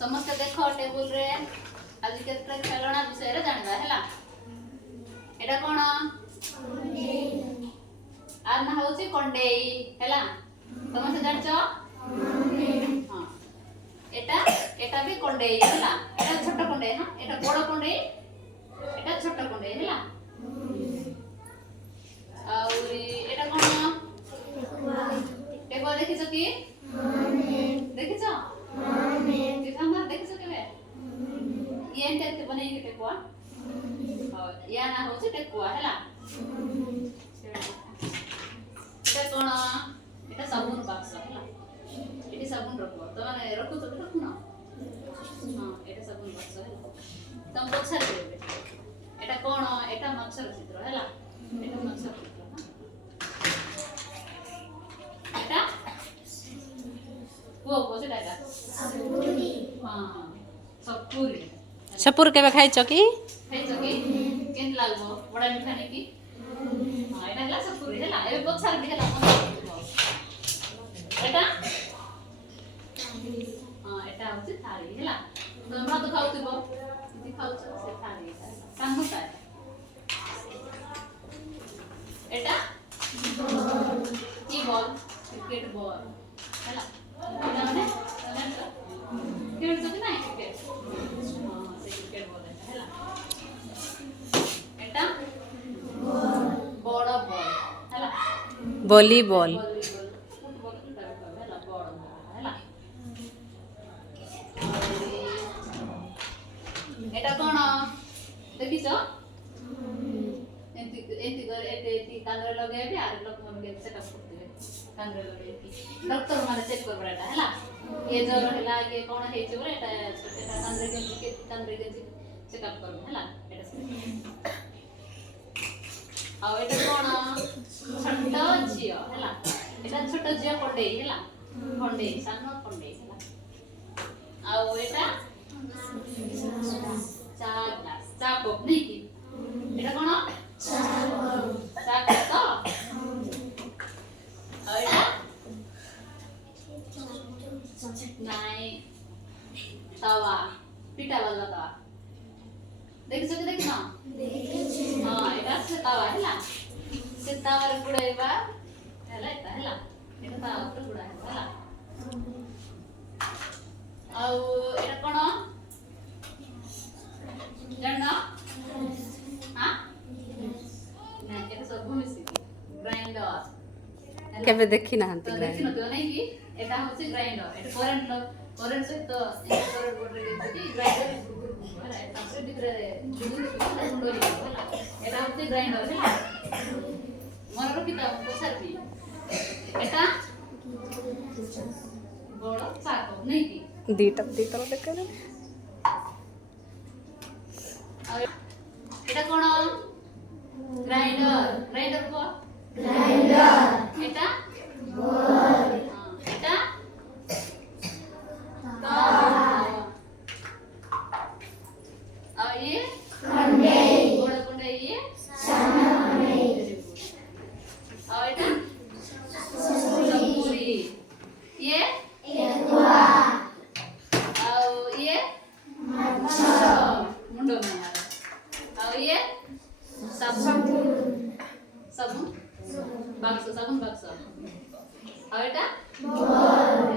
समस्त देख टेबुल रे आज के खेलना विषय रे जानबा हैला एटा कोन आर ना होची कंडेई हैला समस्त जानछो हां एटा भी कंडेई हैला एटा छोट कंडेई हां एटा बड़ कंडेई एटा छोट कंडेई हैला और एटा कोन टेबुल देखिছো की देखिছো दिखामा देखिছো केबे ये एंटे बने के टेकुआ और या ना होचे टेकुआ हैला এটা কোন এটা সাবুন বাক্স हैला এটি সাবুন রাখো তো মানে রাখো তো রাখো না हां এটা সাবুন বাক্স हैला তম পছার দেবে এটা কোন এটা মৎস্য চিত্র हैला এটা মৎস্য চিত্র না এটা वो सेटा এটা सपुरी हां सपुरी सपुर केबे खाइछो की केन लागबो बडा मिठा नै की हां एटा हला सपुरी हला एबे पछार दिखला एटा हां एटा होची थाली हला तो भात खाउतिबो इति खाउछ से थाली काम होता है एटा की बॉल क्रिकेट बॉल हला एटा माने खेलछ कि नाही क्रिकेट हां से क्रिकेट बॉल हला एटा बड़ बॉल हला वॉलीबॉल फुटबॉल हला बड़ बॉल हला एटा कोन देखिছো एंती कर एते कांद्रे लगाबे आर लोक मन के सेटअप करते कांद्रे लगाबे डॉक्टर माने चेक करबा एटा हला ये जर हला ये कोन हे छै बोले एटा कांद्रे के चेकअप करबा हला एटा आ एटा कोन छोटा जियो हला एटा छोटा जियो कोडे हला कोडे सानो कोडे हला आ एटा चा ग्लास चा कप नहीं की एटा कोन चा कप तो और एटा नहीं तवा पिटा वाला तवा देखिছো कि देखिना हां एटा से तवा हैला से तवा रे गुड़ाइबा हैला एटा हैला एटा तवा रे गुड़ाइबा हैला आ एटा कोन जानना हां ना एटा सब मिसी ग्राइंडर केबे देखि ना हंती देखि न तो नहीं की एटा होचे ग्राइंडर एटा करंट से तो करंट बोर्ड रे की ग्राइंडर हैला एटा से दिखरे मुंडोली हैला एटा होचे ग्राइंडर हैला मन रखिता पछारबी एटा बड़ चाको नहीं की दीटा देखले एटा कोन ग्राइंडर को ग्राइंडर एटा बॉल एटा तवा आ ये कंडेई बड़ कंडेई ये साना कंडेई आ एटा सपुरी ये एकुआ आ ये मच्छर मुंडो में आ ये साबुन बाक्स साबुन बाक्स आ एटा बॉल